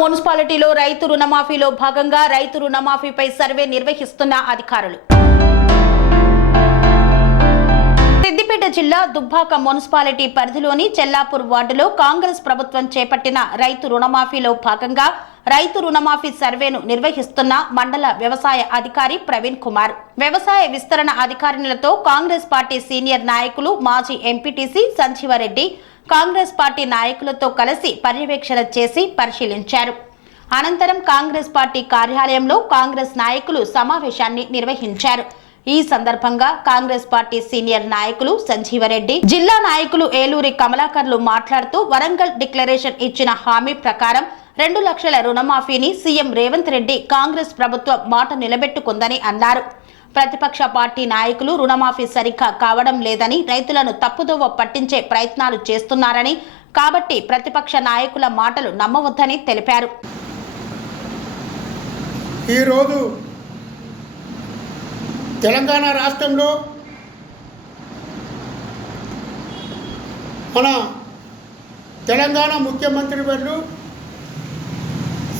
మున్సిపాలిటీలో రైతు రుణమాఫీలో భాగంగా రైతు రుణమాఫీపై సర్వే నిర్వహిస్తున్న అధికారులు. సిద్దిపేట జిల్లా దుబ్బాక మున్సిపాలిటీ పరిధిలోని చెల్లాపూర్ వార్డులో కాంగ్రెస్ ప్రభుత్వం చేపట్టిన రైతు రుణమాఫీలో భాగంగా రైతు రుణమాఫీ సర్వేను నిర్వహిస్తున్న మండల వ్యవసాయ అధికారి ప్రవీణ్ కుమార్. వ్యవసాయ విస్తరణ అధికారులతో కాంగ్రెస్ పార్టీ సీనియర్ నాయకులు మాజీ ఎంపీటీసీ సంజీవారెడ్డి కాంగ్రెస్ పార్టీ నాయకులతో కలిసి పర్యవేక్షణ చేసి పరిశీలించారు. అనంతరం కాంగ్రెస్ పార్టీ కార్యాలయంలో కాంగ్రెస్ నాయకులు సమావేశాన్ని నిర్వహించారు. ఈ సందర్భంగా కాంగ్రెస్ పార్టీ సీనియర్ నాయకులు సంజీవరెడ్డి జిల్లా నాయకులు ఏలూరి కమలాకర్లు మాట్లాడుతూ వరంగల్ డిక్లరేషన్ ఇచ్చిన హామీ ప్రకారం రెండు లక్షల రుణమాఫీని సీఎం రేవంత్ రెడ్డి కాంగ్రెస్ ప్రభుత్వం మాట నిలబెట్టుకుందని అన్నారు. ప్రతిపక్ష పార్టీ నాయకులు రుణమాఫీ సరిగ్గా కావడం లేదని రైతులను తప్పుదోవ పట్టించే ప్రయత్నాలు చేస్తున్నారని కాబట్టి ప్రతిపక్ష నాయకుల మాటలు నమ్మవద్దని తెలిపారు. ఈరోజు తెలంగాణ రాష్ట్రంలో మన తెలంగాణ ముఖ్యమంత్రి వర్లు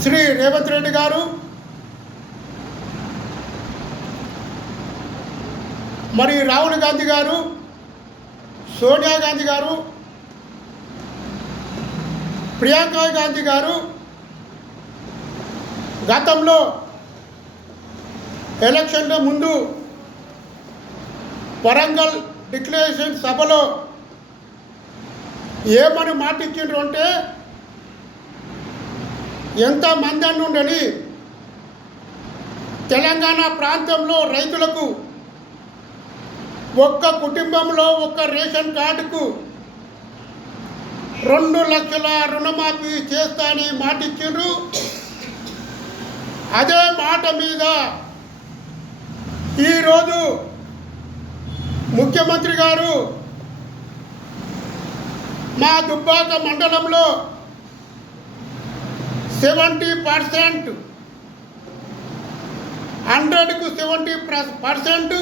శ్రీ రేవంత్ రెడ్డి గారు మరి రాహుల్ గాంధీ గారు సోనియా గాంధీ గారు ప్రియాంక గాంధీ గారు గతంలో ఎలక్షన్ల ముందు వరంగల్ డిక్లరేషన్ సభలో ఏమని మాట ఇచ్చిండ్రు అంటే ఎంతమంది అని ఉండని తెలంగాణ ప్రాంతంలో రైతులకు ఒక్క కుటుంబంలో ఒక్క రేషన్ కార్డుకు రెండు లక్షల రుణమాఫీ చేస్తానని మాటిచ్చిండ్రు. అదే మాట మీద ఈరోజు ముఖ్యమంత్రి గారు మా దుబ్బాక మండలంలో సెవెంటీ పర్సెంట్ హండ్రెడ్కు సెవెంటీ పర్సెంట్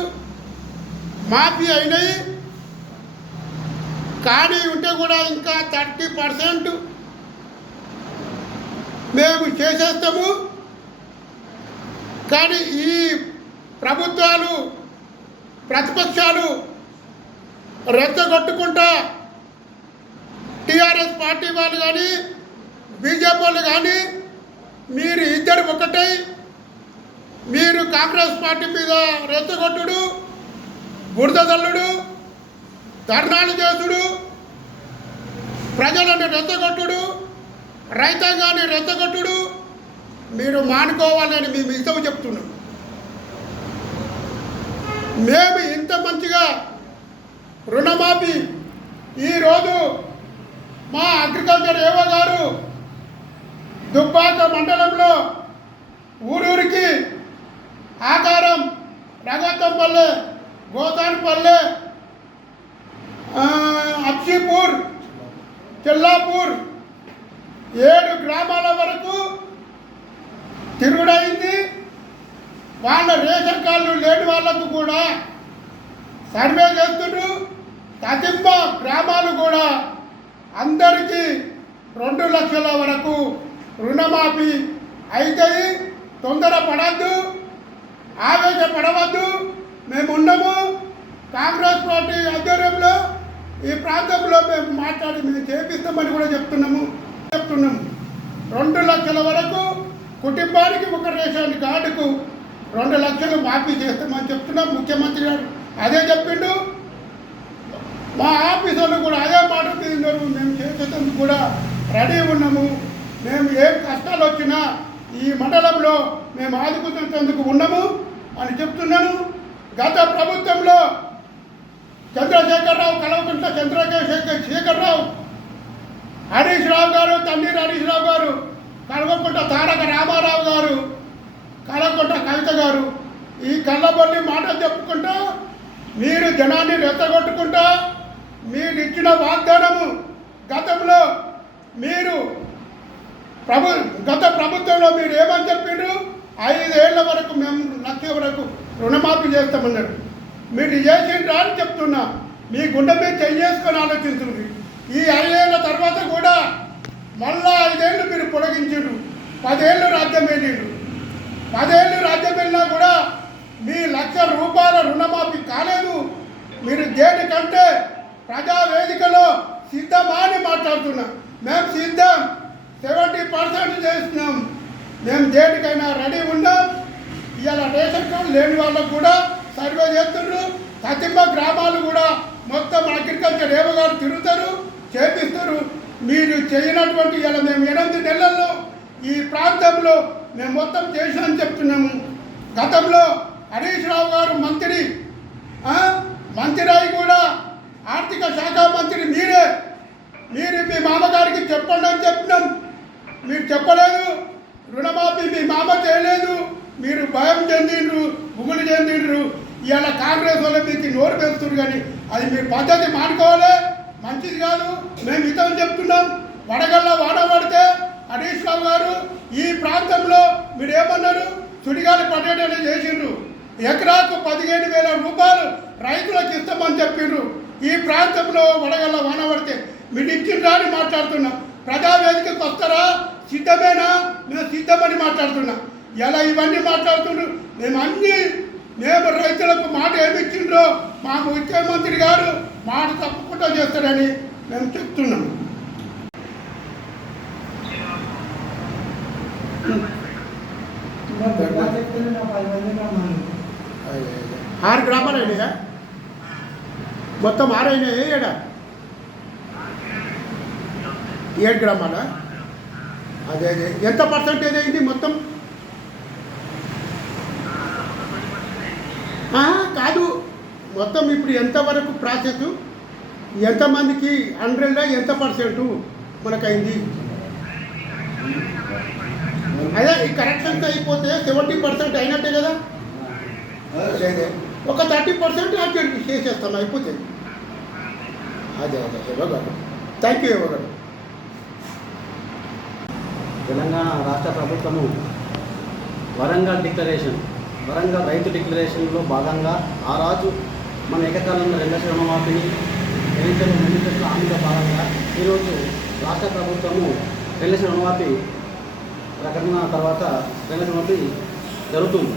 మాఫీ అయినాయి. కానీ ఉంటే కూడా ఇంకా థర్టీ పర్సెంట్ మేము చేసేస్తాము. కానీ ఈ ప్రభుత్వాలు ప్రతిపక్షాలు రెచ్చగొట్టుకుంటా టీఆర్ఎస్ పార్టీ వాళ్ళు కానీ బీజేపీ వాళ్ళు కానీ మీరు ఇద్దరు ఒకటై మీరు కాంగ్రెస్ పార్టీ మీద రెచ్చగొట్టుడు. బురదల్లుడు ధర్నాలు చేసుడు ప్రజలను రెచ్చగొట్టుడు రైతాంగాన్ని రెచ్చగొట్టుడు. మీరు మానుకోవాలని మీ ఇష్టం చెప్తున్నాం. మేము ఇంత మంచిగా రుణమాఫీ ఈరోజు మా అగ్రికల్చర్ ఏవో గారు దుబ్బాక మండలంలో ఊరూరికి ఆకారం రగతంపల్లె గోతాన్పల్లె ఆ, అప్సీపూర్ చెల్లాపూర్ ఏడు గ్రామాల వరకు తిరుగుడైంది. వాళ్ళ రేషన్ కార్డులు లేని వాళ్ళకు కూడా సర్వే చేస్తుండ్రు. తదింప గ్రామాలు కూడా అందరికీ రెండు లక్షల వరకు రుణమాఫీ అవుతాయి తొందర పడద్దు ఆవేశపడవద్దు. మేము ఉన్నాము కాంగ్రెస్ పార్టీ ఆధ్వర్యంలో ఈ ప్రాంతంలో మేము మాట్లాడి మేము చేపిస్తామని కూడా చెప్తున్నాము. చెప్తున్నాము. రెండు లక్షల వరకు కుటుంబానికి ఒక రేషన్ కార్డుకు రెండు లక్షలు మాఫీ చేస్తామని చెప్తున్నాం ముఖ్యమంత్రి గారు అదే చెప్పిండు. మా ఆఫీసర్లు కూడా అదే మాట తీసుకున్నారు మేము చేసేందుకు కూడా రెడీ ఉన్నాము. మేము ఏం కష్టాలు వచ్చినా ఈ మండలంలో మేము ఆదుకునేందుకు ఉన్నాము అని చెప్తున్నాను. గత ప్రభుత్వంలో చంద్రశేఖరరావు కలవకుంట చంద్రశేఖర శేఖరరావు హరీష్ రావు గారు తన్నీరు హరీష్ రావు గారు కలవకుంట తారక రామారావు గారు కలవకుంట కవిత గారు ఈ కళ్ళబొల్లి మాటలు చెప్పుకుంటా మీరు జనాన్ని రెచ్చగొట్టుకుంటా మీరు ఇచ్చిన వాగ్దానము గతంలో మీరు ప్రభు గత ప్రభుత్వంలో మీరు ఏమని చెప్పిండ్రు? ఐదేళ్ళ వరకు మేము లక్ష వరకు రుణమాఫీ చేస్తామన్నాడు. మీరు చేసిండ్రా అని చెప్తున్నా. మీ గుండె మీద చేసుకొని ఆలోచిస్తుంది. ఈ ఐదేళ్ళ తర్వాత కూడా మళ్ళా ఐదేళ్ళు మీరు పొడిగించిండ్రు. పదేళ్ళు రాజ్యం వెళ్ళిండు పదేళ్ళు రాజ్యం వెళ్ళినా కూడా మీ లక్ష రూపాయల రుణమాఫీ కాలేదు. మీరు దేనికంటే ప్రజావేదికలో సిద్ధమా అని మాట్లాడుతున్నాం. మేము సిద్ధం. సెవెంటీ పర్సెంట్ చేస్తున్నాం. మేము దేనికైనా రెడీ ఉన్నాం. ఇవాళ రేషన్ లేని వాళ్ళకు కూడా సర్వే చేస్తున్నారు సతింబ గ్రామాలు కూడా మొత్తం అగ్రికల్చర్ ఏవో గారు తిరుగుతారు చేపిస్తారు. మీరు చేయనటువంటి ఇలా మేము ఎనిమిది నెలల్లో ఈ ప్రాంతంలో మేము మొత్తం చేసినని చెప్తున్నాము. గతంలో హరీష్ రావు గారు మంత్రి మంత్రి కూడా ఆర్థిక శాఖ మంత్రి మీరే. మీరు మీ మామగారికి చెప్పండి అని చెప్పినాం. మీరు చెప్పలేదు. రుణమాఫీ మీ మామ చేయలేదు. మీరు భయం చెందిండ్రు గుగులు చెందిండ్రు ఇవాళ కాంగ్రెస్ వాళ్ళు మీకు నోరు పెడుతుండ్రు కానీ అది మీరు పద్ధతి మానుకోవాలి. మంచిది కాదు. మేము ఇతం చెప్తున్నాం. వడగల్ల వాన పడితే హరీష్ రావు గారు ఈ ప్రాంతంలో మీరు ఏమన్నారు? చుడిగాలి పట్టేటట్టు చేసిండ్రు. ఎకరాకు పదిహేను వేల రూపాయలు రైతులకు ఇస్తామని చెప్పిండ్రు. ఈ ప్రాంతంలో వడగల్ల వాన పడితే మీరు ఇచ్చిండ్రా అని మాట్లాడుతున్నాం. ప్రజావేదికకు వస్తారా? సిద్ధమేనా? మేము సిద్ధమని మాట్లాడుతున్నాం. ఎలా ఇవన్నీ మాట్లాడుతుండ్రు? మేము అన్ని మేము రైతులకు మాట ఏమి ఇచ్చిండ్రో మా ముఖ్యమంత్రి గారు మాట తప్పకుండా చేస్తారని మేము చెప్తున్నాం. ఆరు గ్రామాలు అయినాయా? మొత్తం ఆరు అయినాయా? ఏడా? ఏడు గ్రామాలా? అదే అదే. ఎంత పర్సంటేజ్ అయింది మొత్తం? కాదు. మొత్తం ఇప్పుడు ఎంతవరకు ప్రాసెస్? ఎంతమందికి హండ్రెడ్లో ఎంత పర్సెంట్ మనకైంది? అదే ఈ కరెక్షన్స్ అయిపోతే సెవెంటీ పర్సెంట్ అయినట్టే కదా? ఒక థర్టీ పర్సెంట్ అడ్జస్ట్ చేసేస్తాం అయిపోతుంది అదే అదే ఇవ్వగలరు థ్యాంక్ యూ ఇవ్వగలరు తెలంగాణ రాష్ట్ర ప్రభుత్వము వరంగల్ డిక్లరేషన్. వరంగల్ రైతు డిక్లరేషన్లో భాగంగా ఆ రాజు మన ఏకకాలంలో రెండు లక్షల రుణమాఫీని ఎన్నికలు మేనిఫెస్టో హామీలో భాగంగా ఈరోజు రాష్ట్ర ప్రభుత్వము రెండు లక్షల రుణమాఫీ ప్రకటన తర్వాత రెండు లక్షల రుణమాఫీ జరుగుతుంది.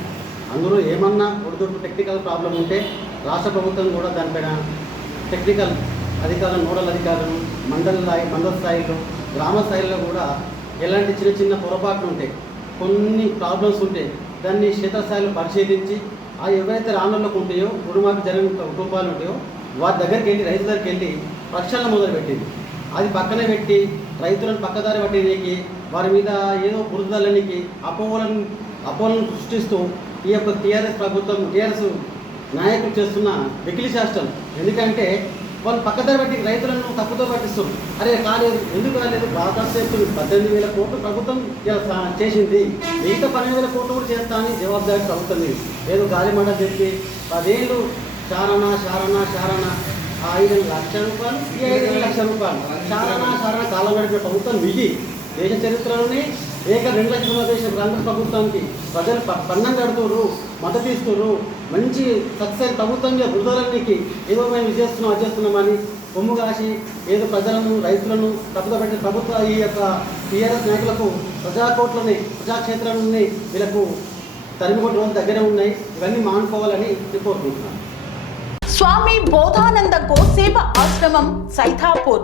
అందులో ఏమన్నా ఒడిదుడుకు టెక్నికల్ ప్రాబ్లం ఉంటే రాష్ట్ర ప్రభుత్వం కూడా దానిపైన టెక్నికల్ అధికారులు నోడల్ అధికారులు మండల స్థాయి మండల స్థాయిలో గ్రామ స్థాయిలో కూడా ఎలాంటి చిన్న చిన్న పొరపాట్లు ఉంటాయి కొన్ని ప్రాబ్లమ్స్ ఉంటాయి దాన్ని క్షేత్రస్థాయిలో పరిశీలించి ఆ ఎవరైతే రానులకు ఉంటాయో రుణమాఫీ జరిగిన కుటుంబాలు ఉంటాయో వారి దగ్గరికి వెళ్ళి రైతు దగ్గరికి వెళ్ళి ప్రక్షాళన మొదలుపెట్టింది అది పక్కనే పెట్టి రైతులను పక్కదారి పట్టేదానికి వారి మీద ఏదో బురదలనికి అపోహలను అపోహలను సృష్టిస్తూ ఈ యొక్క టీఆర్ఎస్ ప్రభుత్వం టీఆర్ఎస్ నాయకులు చేస్తున్న వికిలి శాస్త్రం ఎందుకంటే వాళ్ళు పక్కదారి పట్టి రైతులను తప్పుతో పట్టిస్తుంది అరే కాలేదు. ఎందుకు కాలేదు బాధాస్తు పద్దెనిమిది వేల కోట్లు ప్రభుత్వం చేసింది. మిగతా పన్నెండు వేల కోట్లు కూడా చేస్తా అని జవాబుదారి ప్రభుత్వం ఇది. ఏదో గాలి చెప్పి పదేళ్ళు చారణ చారణ చారణ ఐదు లక్షల రూపాయలు ఈ ఐదు లక్షల రూపాయలు. చారణ చారణ కాలం గడిపిన ప్రభుత్వం ఇది దేశ చరిత్రలోనే ఏక రెండు లక్షల దేశం కాంగ్రెస్ ప్రభుత్వానికి ప్రజలు పన్నం కడుతున్నారు మద్దతు ఇస్తున్నారు. మంచి సక్సెస్ ప్రభుత్వం మీద ఏదో మేము ఇది చేస్తున్నాం అది చేస్తున్నామని కొమ్ము కాసి ఏదో ప్రజలను రైతులను తప్పుగా పెట్టిన ప్రభుత్వ ఈ యొక్క టీఆర్ఎస్ నాయకులకు ప్రజాకోట్లని ప్రజాక్షేత్రాలని వీళ్ళకు తరిమికొట్టు రోజులు దగ్గరే ఉన్నాయి. ఇవన్నీ మానుకోవాలని నేను కోరుకుంటున్నాను. స్వామి బోధానంద గోసేవ ఆశ్రమం సైథాపూర్